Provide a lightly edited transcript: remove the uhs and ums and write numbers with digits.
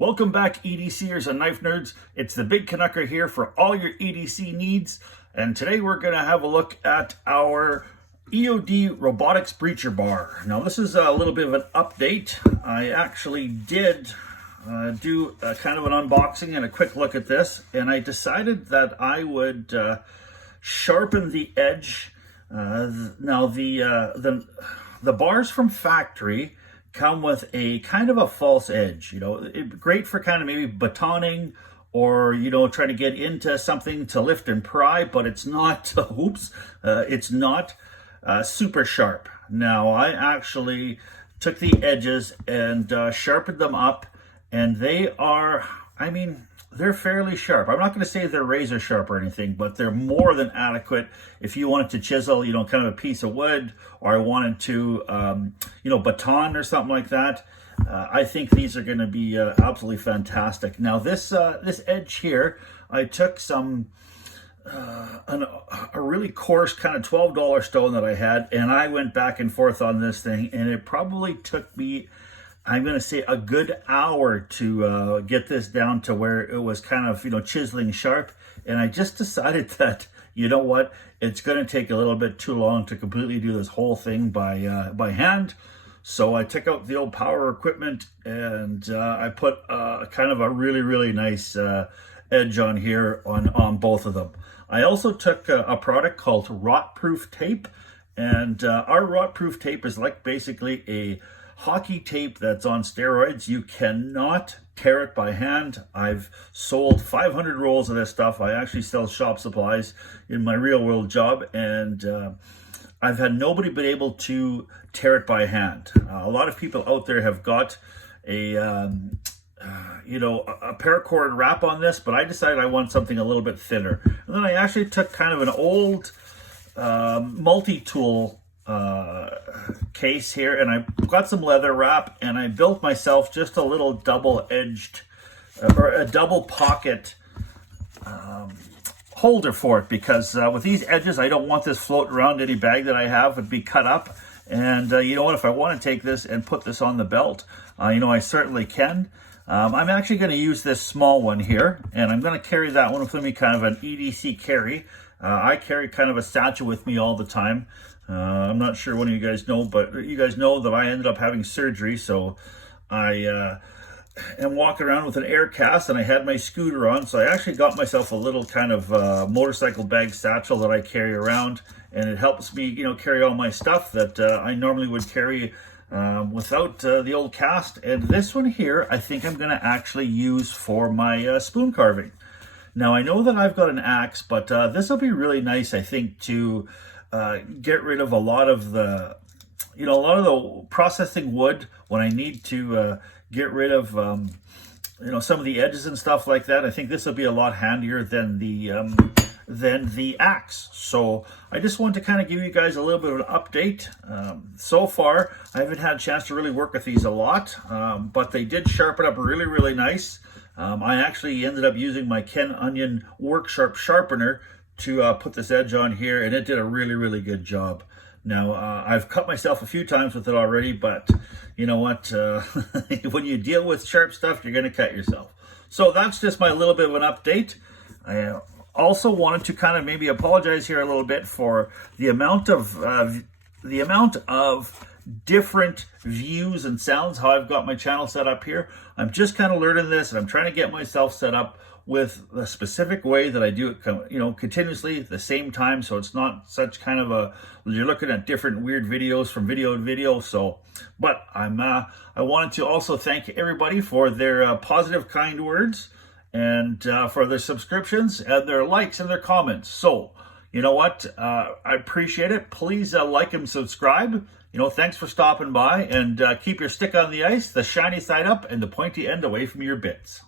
Welcome back, EDCers and knife nerds. It's the Big Canucker here for all your EDC needs. And today we're going to have a look at our EOD Robotics Breacher Bar. Now this is a little bit of an update. I actually did do a kind of an unboxing and a quick look at this. And I decided that I would sharpen the edge. Now the bars from factory come with a kind of a false edge, great for kind of maybe batoning or, trying to get into something to lift and pry, but it's not, it's not super sharp. Now, I actually took the edges and sharpened them up, and they are, they're fairly sharp. I'm not going to say they're razor sharp or anything, but they're more than adequate if you wanted to chisel, kind of a piece of wood, or I wanted to, baton or something like that. I think these are going to be absolutely fantastic. Now, this edge here, I took some a really coarse kind of $12 stone that I had, and I went back and forth on this thing, and it probably took me, I'm going to say, a good hour to get this down to where it was kind of, chiseling sharp. And I just decided that, it's going to take a little bit too long to completely do this whole thing by hand. So I took out the old power equipment and I put kind of a really, really nice edge on here on both of them. I also took a product called rot-proof tape. And our rot-proof tape is like basically a hockey tape that's on steroids. You cannot tear it by hand. I've sold 500 rolls of this stuff. I actually sell shop supplies in my real world job, and I've had nobody been able to tear it by hand. A lot of people out there have got a paracord wrap on this, but I decided I want something a little bit thinner. And then I actually took kind of an old multi-tool case here, and I got some leather wrap, and I built myself just a little double-edged or a double pocket holder for it, because with these edges, I don't want this floating around any bag that I have. It'd be cut up, and you know what, if I want to take this and put this on the belt, I certainly can. I'm actually going to use this small one here, and I'm going to carry that one with me, kind of an EDC carry. I carry kind of a satchel with me all the time. I'm not sure one of you guys know, but you guys know that I ended up having surgery, so I am walking around with an air cast, and I had my scooter on, so I actually got myself a little kind of motorcycle bag satchel that I carry around, and it helps me, carry all my stuff that I normally would carry without the old cast. And this one here, I think I'm going to actually use for my spoon carving. Now, I know that I've got an axe, but this will be really nice, I think, to get rid of a lot of the, processing wood when I need to get rid of, some of the edges and stuff like that. I think this will be a lot handier than the axe. So I just want to kind of give you guys a little bit of an update. So far, I haven't had a chance to really work with these a lot, but they did sharpen up really, really nice. I actually ended up using my Ken Onion Work Sharp sharpener to put this edge on here, and it did a really, really good job. Now, I've cut myself a few times with it already, but you know what? When you deal with sharp stuff, you're going to cut yourself. So that's just my little bit of an update. I also wanted to kind of maybe apologize here a little bit for the amount of different views and sounds, how I've got my channel set up here. I'm just kind of learning this, and I'm trying to get myself set up with the specific way that I do it, continuously at the same time, so it's not such kind of a, you're looking at different weird videos from video to video. So, but I wanted to also thank everybody for their positive, kind words, and for their subscriptions and their likes and their comments. So, you know what? I appreciate it. Please like and subscribe. Thanks for stopping by, and keep your stick on the ice, the shiny side up, and the pointy end away from your bits.